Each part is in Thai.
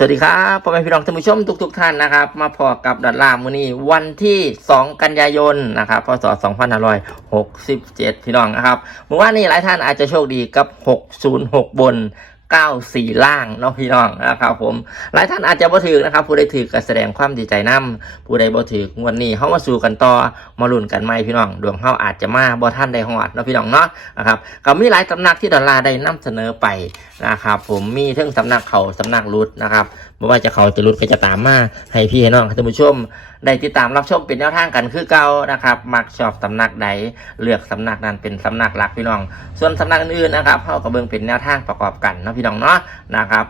สวัสดีครับพ่อแม่พี่น้องท่านผู้ชมทุกๆท่านนะครับ มาพอกับดัลลาร์มือนี้วันที่ 2 กันยายนนะครับพศ2567 พี่น้องนะครับเมื่อวานนี้หลายท่านอาจจะโชคดีกับ 606 บน 94ล่างเนาะพี่น้องนะครับผมหลายท่านอาจจะบ่ถือนะครับ ผู้ใดถือก็แสดงความดีใจนํผู้ใดบ่ถืองวันนี้เฮามาสู่กันต่อมาลุ้นกันใหม่พี่น้องดวงเฮาอาจจะมาบ่ท่านได้ฮอดเนาะพี่น้องเนาะนะครับก็มีหลายสำนักที่ดอลลาร์ได้นำเสนอไปนะครับผมมีทั้งสำนักเขาสำนักรุดนะครับไม่ว่าจะเขาจะรุดก็จะตามมาให้พี่ให้น้องท่านผู้ชมได้ติดตามรับชมเป็นแนวทางกันคือเก่านะครับมักชอบสำนักใดเลือกสำนักนั้นเป็นสำนักหลักพี่น้อง ส่วนสำนักอื่นนะครับเขาก็เบิ่งเป็นแนวทางประกอบกันเนาะพี่น้องเนาะนะครับ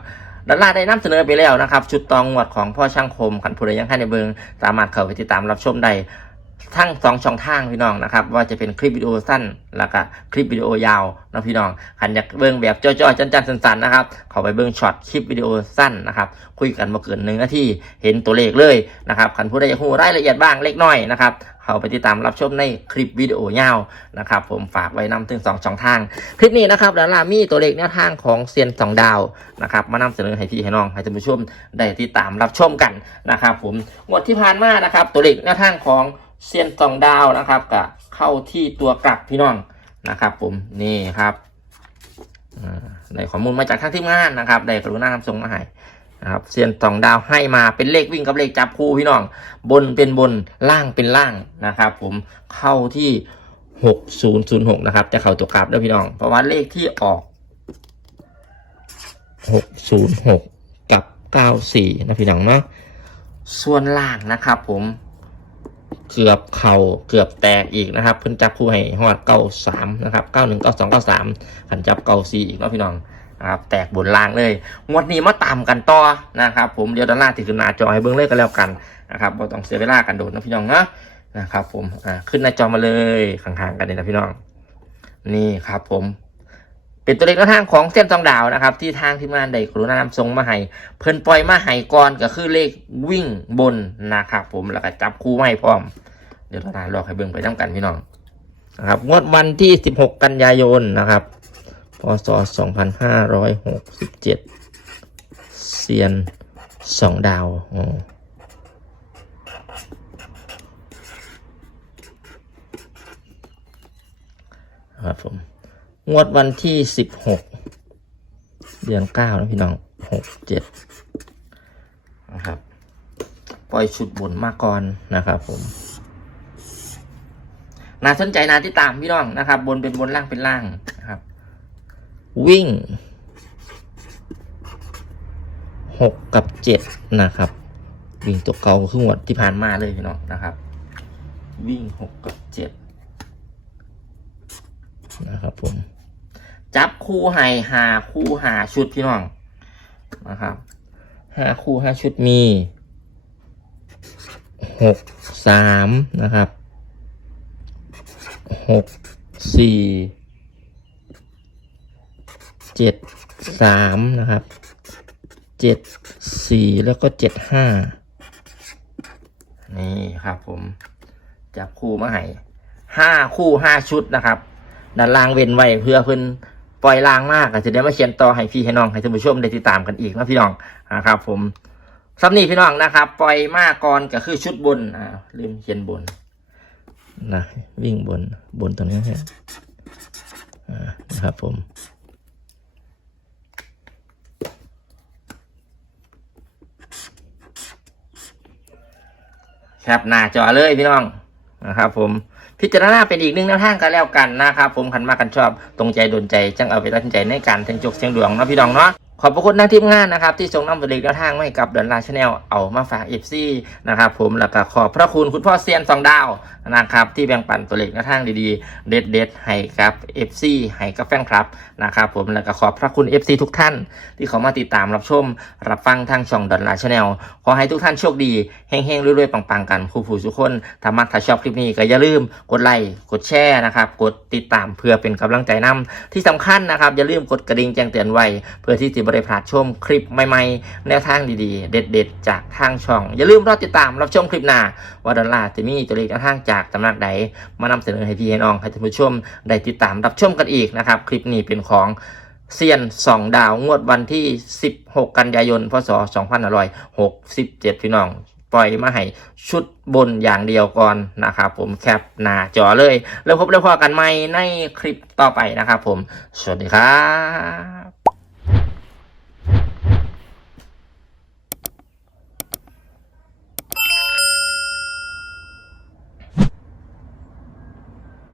ดอลลาร์ได้นำเสนอไปแล้วนะครับชุดตองงวดของพ่อช่างคมขันผู้ใดยังให้ในเบิงสามารถเข้าไปติดตามรับชมได้ ทั้งสองช่องทางพี่น้องนะครับ ว่าจะเป็นคลิปวิดีโอสั้นแล้วก็คลิปวิดีโอยาวนะพี่น้องขันอยากเบิ่งแบบจ้อๆจันๆสันๆนะครับเข้าไปเบิ่งช็อตคลิปวิดีโอสั้นนะครับคุยกันมาเกินหนึ่งนาทีเห็นตัวเลขเลยนะครับขันผู้ใดอยากรู้รายละเอียดบ้างเล็กน้อยนะครับเข้าไปติดตามรับชมในคลิปวิดีโอยาวนะครับ ผมฝากไว้นำถึงสองช่องทาง คลิปนี้นะครับดารามีตัวเลขแนวทางของเซียนสองดาวนะครับ มานำเสนอให้พี่ให้น้องให้ท่านผู้ชมได้ติดตามรับชมกันนะครับ ผมงวดที่ผ่านมานะครับ ตัวเลขแนวทางของ เซียนสองดาวนะครับกับเข้าที่ตัวกลับพี่น้องนะครับ ผมนี่ครับได้ข้อมูลมาจากทางทีมงานนะครับได้กรุณานำส่งมาให้นะครับเซียนสองดาวให้มาเป็นเลขวิ่งกับเลขจับคู่พี่น้อง บนเป็นบนล่างเป็นล่างนะครับ ผมเข้าที่6006นะครับจะเข้าตัวกราฟด้วยพี่น้อง เพราะว่าเลขที่ออก606กับ94นะพี่น้องเนาะส่วนล่างนะครับ ผม เกือบเข่าเกือบแตกอีกนะครับ เพิ่นจับคู่ให้ฮอด93นะครับ91 92 93ขันจับ94อีกเนาะพี่น้องนะครับแตกบนล่างเลยงวดนี้มาตามกันต่อนะครับ ผมเดี๋ยวด้านล่างติดขึ้นหน้าจอให้เบิ่งเลยกันแล้วกันนะครับบ่ต้องเสียเวลากันโดดนะพี่น้องนะนะครับ ผมอ่าขึ้นหน้าจอมาเลยข้างๆกันเลยนะพี่น้อง นี่ครับผม เป็นตัวเลขแนวทางของเส้นทองดาวนะครับ ที่ทางทีมงานได้กรุณานำทรงมาให้เพิ่นปล่อยมาให้ก่อนก็คือเลขวิ่งบนนะครับผมแล้วก็จับคู่ไมาให้พร้อม เดี๋ยวเราลอกให้เบิ่งไปน้ำกันพี่น้องนะครับงวดวันที่ 16 กันยายนนะครับพศ 2567 เซียนสองดาวครับผม งวดวันที่สิบหกเดือนเก้านะพี่น้องหกเจ็ดนะครับ ปล่อยชุดบนมาก่อนนะครับผมน่าสนใจนาที่ตามพี่น้องนะครับ บนเป็นบนล่างเป็นล่างนะครับ วิ่งหกกับเจ็ดนะครับ วิ่งตัวเก่าครึ่งวดที่ผ่านมาเลยพี่น้องนะครับ วิ่งหกกับเจ็ดนะครับผม จับคู่ให้หาคู่หาชุดพี่น้องนะครับหาคู่ห้าชุดมีหกสามนะครับหกสี่เจ็ดสามนะครับเจ็ดสี่แล้วก็เจ็ดห้านี่ครับ ผมจับคู่มาให้ห้าคู่ห้าชุดนะครับด้านล่างเว้นไว้เพื่อเพิ่น ปล่อยลางมากก็จะได้มาเขียนต่อให้พี่ให้น้องให้ท่านผู้ชมได้ติดตามกันอีกนะพี่น้องนะครับ ผมสำนีพี่น้องนะครับ ปล่อยมากก่อนก็คือชุดบนอ่าลืมเขียนบนนะวิ่งบนบนตรงนี้ฮะอ่านะครับผมครับหน้าจอเลยพี่น้องนะครับผม พิจารณาเป็นอีกหนึ่งแนวทางกันแล้วกันนะครับผมขันมากันชอบตรงใจโดนใจจังเอาไปตัดสินใจในการเทงจกเสียงดวงเนาะพี่ดองเนาะ ขอบพระคุณนักทีมงานนะครับ ที่ส่งนำตัวเลขแนวทางมาให้กับเดอนลาชาแนลเอามาฝากเอฟซีนะครับผมแล้วก็ขอบพระคุณคุณพ่อเซียนสองดาวนะครับที่แบ่งปันตัวเลขแนวทางดีๆ เด็ดเด็ดๆให้กับเอฟซีให้กับแฟนคลับนะครับผมแล้วก็ขอบพระคุณ FC ทุกท่าน ที่เขามาติดตามรับชม รับฟังทางช่องดอนลาชาแนลขอให้ทุกท่านโชคดีเฮงๆรวยๆปังๆกันคู่ผู้ทุกคนถ้ามักถ้าชอบคลิปนี้ก็อย่าลืมกดไลค์กดแชร์นะครับกดติดตามเพื่อเป็นกำลังใจนำที่สำคัญนะครับอย่าลืมกดกระดิ่งแจ้งเตือนไว้เพื่อที่จะบริพลาชมคลิปใหม่ๆ แนวทางดีๆ เด็ดๆ จากทางช่อง อย่าลืมรอติดตามรับชมคลิปหน้า ว่าดอลลาร์จะมีตัวเลขทางจากตำนักใดมานำเสนอให้พี่ให้น้องให้ท่านผู้ชมได้ติดตามรับชมกันอีกนะครับคลิปนี้เป็นของเซียนสองดาวงวดวันที่ 16 กันยายน พศ 2567 พี่น้อง ปล่อยมาให้ชุดบนอย่างเดียวก่อนนะครับผมแคปหน้าจอเลย แล้วพบแล้วพอกันใหม่ในคลิปต่อไปนะครับผม สวัสดีครับ